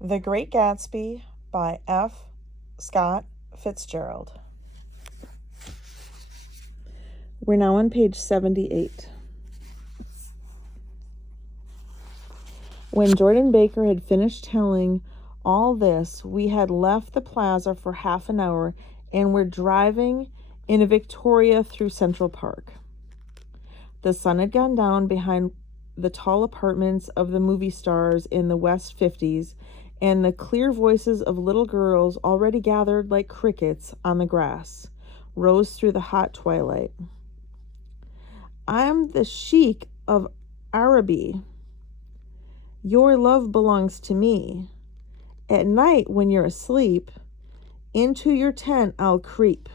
The Great Gatsby by F. Scott Fitzgerald. We're now on page 78. When Jordan Baker had finished telling all this, we had left the plaza for half an hour and were driving in a Victoria through Central Park. The sun had gone down behind the tall apartments of the movie stars in the West 50s, and the clear voices of little girls, already gathered like crickets on the grass, rose through the hot twilight. "I'm the Sheik of Araby. Your love belongs to me. At night when you're asleep, into your tent I'll creep."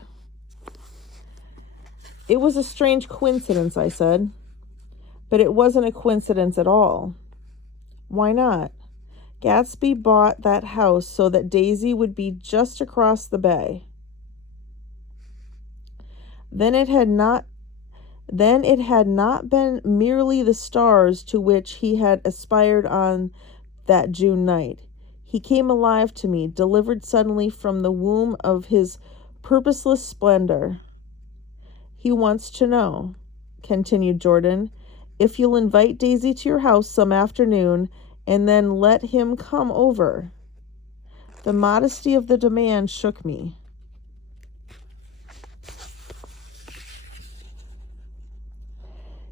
It was a strange coincidence, I said. But it wasn't a coincidence at all. Why not? Gatsby bought that house so that Daisy would be just across the bay. Then it had not been merely the stars to which he had aspired on that June night. He came alive to me, delivered suddenly from the womb of his purposeless splendor. "He wants to know," continued Jordan, "if you'll invite Daisy to your house some afternoon and then let him come over." The modesty of the demand shook me.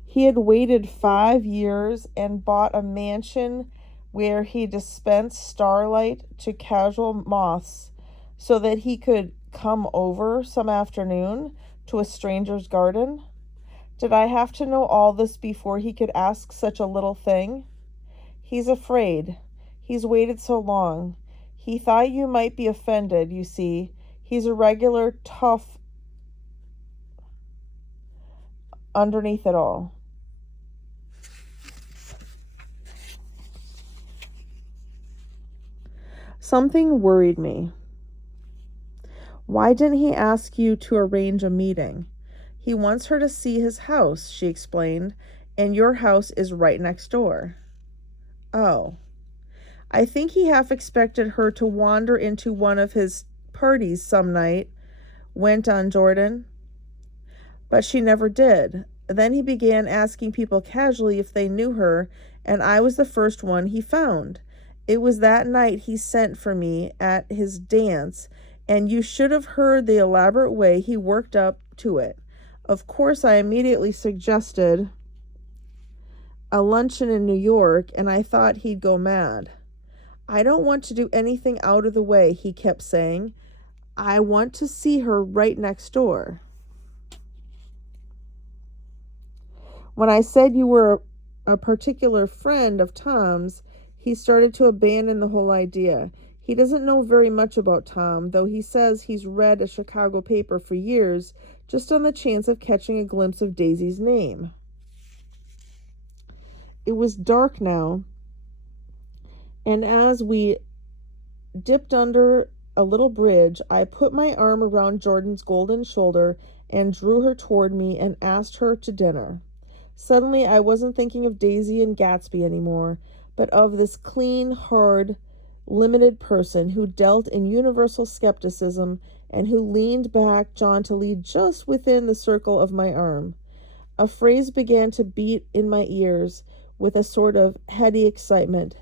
He had waited 5 years and bought a mansion where he dispensed starlight to casual moths so that he could come over some afternoon to a stranger's garden. Did I have to know all this before he could ask such a little thing? He's afraid. He's waited so long. He thought you might be offended, you see. He's a regular tough underneath it all. Something worried me. "Why didn't he ask you to arrange a meeting?" "He wants her to see his house," she explained, "and your house is right next door." "Oh." "I think he half expected her to wander into one of his parties some night," went on Jordan. "But she never did. Then he began asking people casually if they knew her, and I was the first one he found. It was that night he sent for me at his dance, and you should have heard the elaborate way he worked up to it. Of course, I immediately suggested a luncheon in New York, and I thought he'd go mad. 'I don't want to do anything out of the way,' he kept saying. 'I want to see her right next door.' When I said you were a particular friend of Tom's, he started to abandon the whole idea. He doesn't know very much about Tom, though he says he's read a Chicago paper for years just on the chance of catching a glimpse of Daisy's name." It was dark now, and as we dipped under a little bridge, I put my arm around Jordan's golden shoulder and drew her toward me and asked her to dinner. Suddenly, I wasn't thinking of Daisy and Gatsby anymore, but of this clean, hard, limited person who dealt in universal skepticism and who leaned back jauntily just within the circle of my arm. A phrase began to beat in my ears with a sort of heady excitement.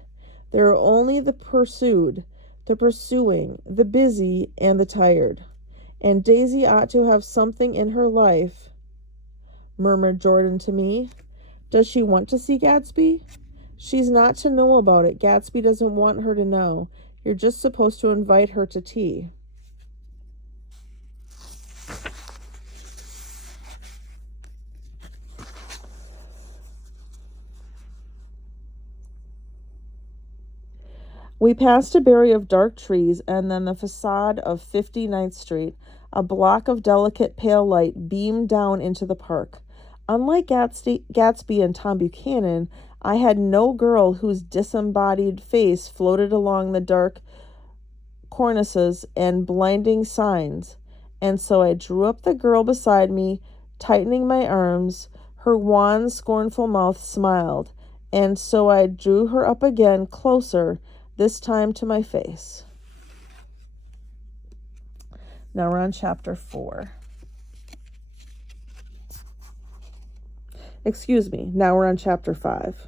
"There are only the pursued, the pursuing, the busy, and the tired. And Daisy ought to have something in her life," murmured Jordan to me. "Does she want to see Gatsby?" "She's not to know about it. Gatsby doesn't want her to know. You're just supposed to invite her to tea." We passed a barrier of dark trees and then the facade of 59th Street. A block of delicate pale light beamed down into the park. Unlike Gatsby and Tom Buchanan, I had no girl whose disembodied face floated along the dark cornices and blinding signs, and so I drew up the girl beside me, tightening my arms. Her wan, scornful mouth smiled, and so I drew her up again, closer. this time to my face. Now we're on chapter 4. Now we're on chapter 5.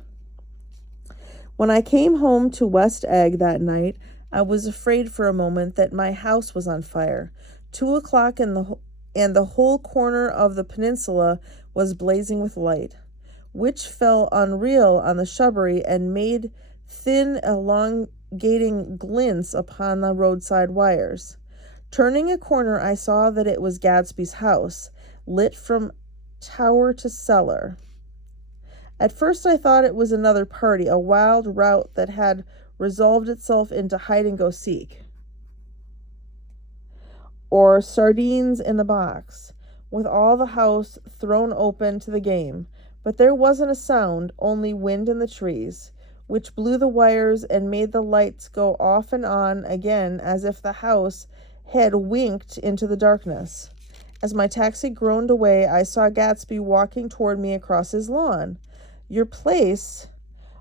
When I came home to West Egg that night, I was afraid for a moment that my house was on fire. 2:00 and the whole corner of the peninsula was blazing with light, which fell unreal on the shrubbery and made thin, elongating glints upon the roadside wires. Turning a corner, I saw that it was Gatsby's house, lit from tower to cellar. At first I thought it was another party, a wild rout that had resolved itself into hide-and-go-seek, or sardines in the box, with all the house thrown open to the game. But there wasn't a sound, only wind in the trees, which blew the wires and made the lights go off and on again as if the house had winked into the darkness. As my taxi groaned away, I saw Gatsby walking toward me across his lawn. "Your place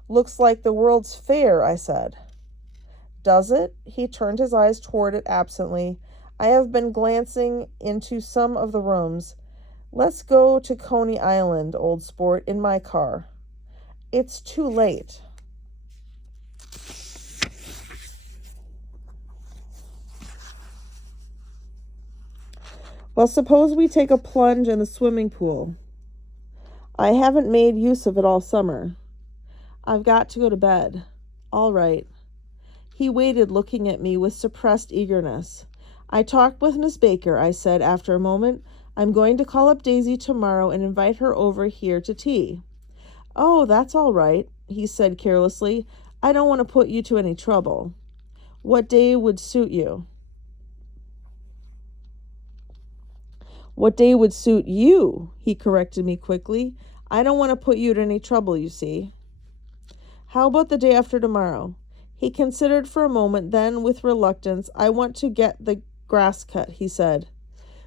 looks like the World's Fair," I said. "Does it?" He turned his eyes toward it absently. "I have been glancing into some of the rooms. Let's go to Coney Island, old sport, in my car." "It's too late." "Well, suppose we take a plunge in the swimming pool. I haven't made use of it all summer." "I've got to go to bed." "All right." He waited, looking at me with suppressed eagerness. "I talked with Miss Baker," I said after a moment. "I'm going to call up Daisy tomorrow and invite her over here to tea." "Oh, that's all right," he said carelessly. "I don't want to put you to any trouble." "What day would suit you?" "What day would suit you?" he corrected me quickly. "I don't want to put you to any trouble, you see." "How about the day after tomorrow?" He considered for a moment, then with reluctance, "I want to get the grass cut," he said.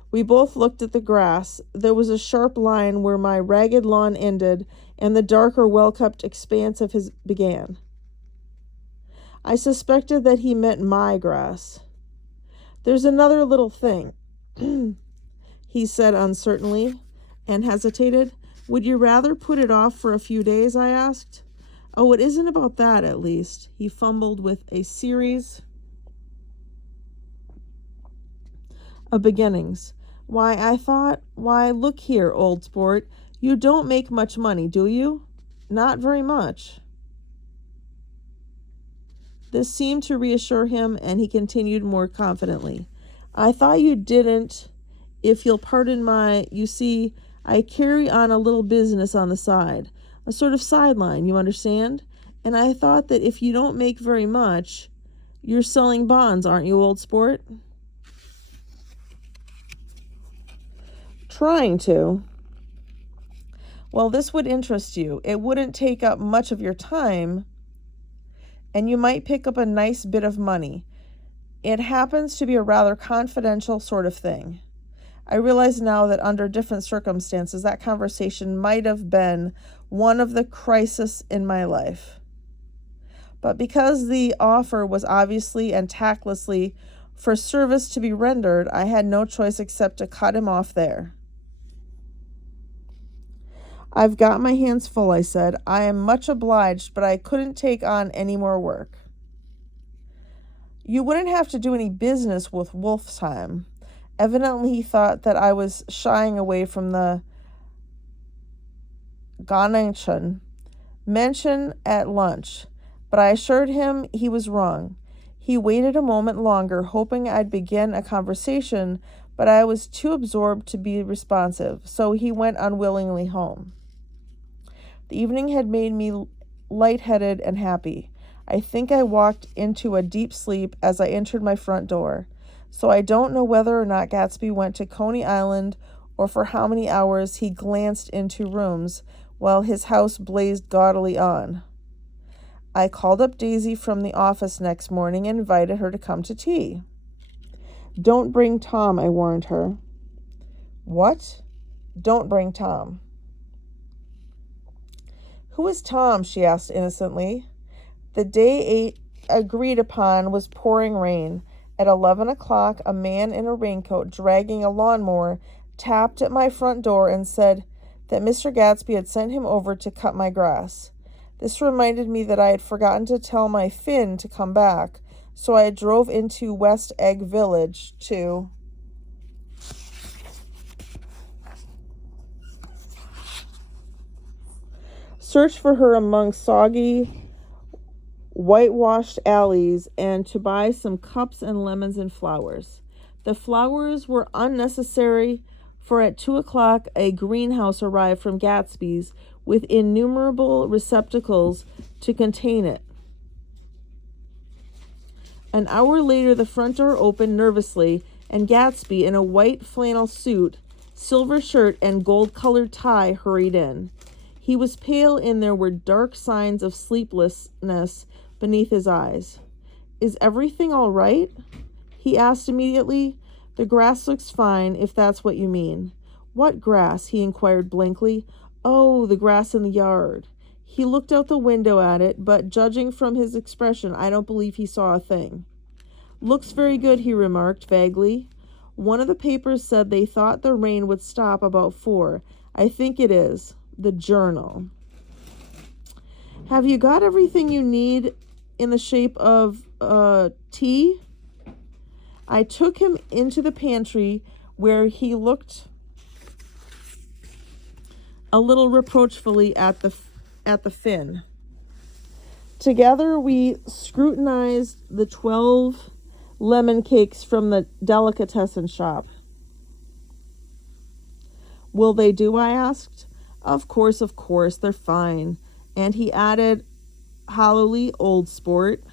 We both looked at the grass. There was a sharp line where my ragged lawn ended and the darker, well-kept expanse of his began. I suspected that he meant my grass. "There's another little thing," he said uncertainly, and hesitated. "Would you rather put it off for a few days?" I asked. "Oh, it isn't about that, at least." He fumbled with a series of beginnings. Why, look here, old sport. You don't make much money, do you?" "Not very much." This seemed to reassure him, and he continued more confidently. "I thought you didn't, if you'll pardon you see, I carry on a little business on the side, a sort of sideline, you understand? And I thought that if you don't make very much, you're selling bonds, aren't you, old sport?" "Trying to." "Well, this would interest you. It wouldn't take up much of your time, and you might pick up a nice bit of money. It happens to be a rather confidential sort of thing." I realize now that under different circumstances, that conversation might have been one of the crises in my life. But because the offer was obviously and tactlessly for service to be rendered, I had no choice except to cut him off there. "I've got my hands full," I said. "I am much obliged, but I couldn't take on any more work." "You wouldn't have to do any business with Wolfsheim." Evidently he thought that I was shying away from the Gonenchen mention at lunch, but I assured him he was wrong. He waited a moment longer, hoping I'd begin a conversation, but I was too absorbed to be responsive, so he went unwillingly home. The evening had made me lightheaded and happy. I think I walked into a deep sleep as I entered my front door. So I don't know whether or not Gatsby went to Coney Island or for how many hours he glanced into rooms while his house blazed gaudily on. I called up Daisy from the office next morning and invited her to come to tea. "Don't bring Tom," I warned her. "What?" "Don't bring Tom." "Who is Tom?" she asked innocently. The day agreed upon was pouring rain. At 11 o'clock, a man in a raincoat dragging a lawnmower tapped at my front door and said that Mr. Gatsby had sent him over to cut my grass. This reminded me that I had forgotten to tell my Finn to come back, so I drove into West Egg Village to search for her among soggy, whitewashed alleys and to buy some cups and lemons and flowers. The flowers were unnecessary, for at 2 o'clock a greenhouse arrived from Gatsby's with innumerable receptacles to contain it. An hour later the front door opened nervously, and Gatsby, in a white flannel suit, silver shirt, and gold-colored tie, hurried in. He was pale, and there were dark signs of sleeplessness beneath his eyes. "Is everything all right?" he asked immediately. "The grass looks fine, if that's what you mean." "What grass?" he inquired blankly. "Oh, the grass in the yard." He looked out the window at it, but judging from his expression, I don't believe he saw a thing. "Looks very good," he remarked vaguely. "One of the papers said they thought the rain would stop about 4. I think it is. The Journal." "Have you got everything you need in the shape of tea?" I took him into the pantry, where he looked a little reproachfully at the Finn. Together we scrutinized the 12 lemon cakes from the delicatessen shop. "Will they do?" I asked. Of course, they're fine." And he added hollowly, "Old sport."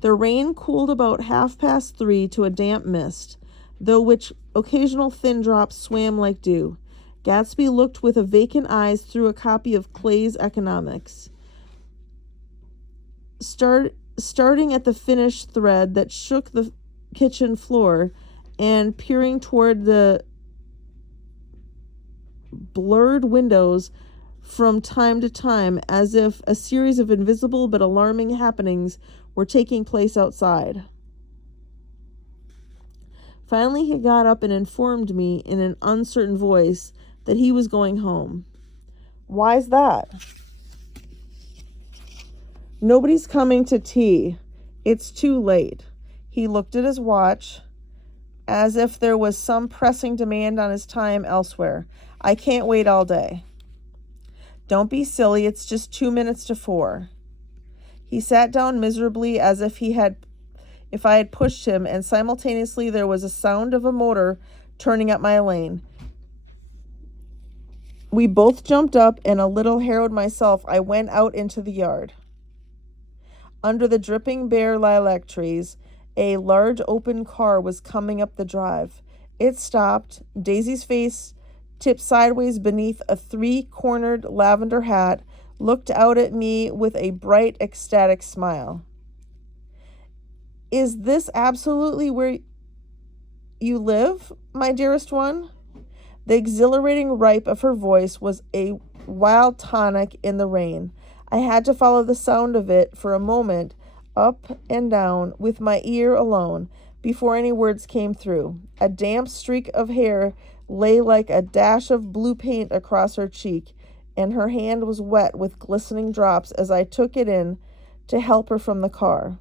The rain cooled about 3:30 to a damp mist, through which occasional thin drops swam like dew. Gatsby looked with a vacant eyes through a copy of Clay's Economics, starting at the finished thread that shook the kitchen floor and peering toward the blurred windows from time to time, as if a series of invisible but alarming happenings were taking place outside. Finally he got up and informed me in an uncertain voice that he was going home. "Why's that?" "Nobody's coming to tea. It's too late." He looked at his watch, as if there was some pressing demand on his time elsewhere. "I can't wait all day." "Don't be silly, it's just 2 minutes to 4. He sat down miserably, as if I had pushed him, and simultaneously there was a sound of a motor turning up my lane. We both jumped up, and a little harrowed myself, I went out into the yard. Under the dripping bare lilac trees, a large open car was coming up the drive. It stopped. Daisy's face, tipped sideways beneath a 3-cornered lavender hat, looked out at me with a bright, ecstatic smile. "Is this absolutely where you live, my dearest one?" The exhilarating ripe of her voice was a wild tonic in the rain. I had to follow the sound of it for a moment, up and down, with my ear alone, before any words came through. A damp streak of hair lay like a dash of blue paint across her cheek, and her hand was wet with glistening drops as I took it in to help her from the car.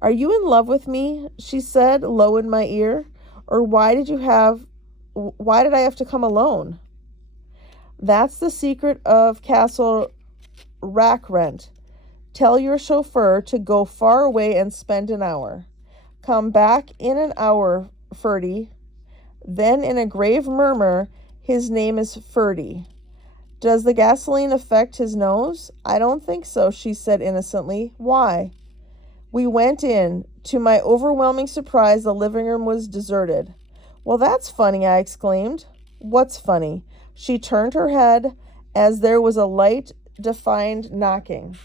"Are you in love with me?" she said, low in my ear. "Or why did I have to come alone?" "That's the secret of Castle Rackrent. Tell your chauffeur to go far away and spend an hour. Come back in an hour, Ferdy." Then, in a grave murmur, "His name is Ferdy. Does the gasoline affect his nose?" "I don't think so," she said innocently. "Why?" We went in. To my overwhelming surprise, the living room was deserted. "Well, that's funny," I exclaimed. "What's funny?" She turned her head as there was a light, defined knocking.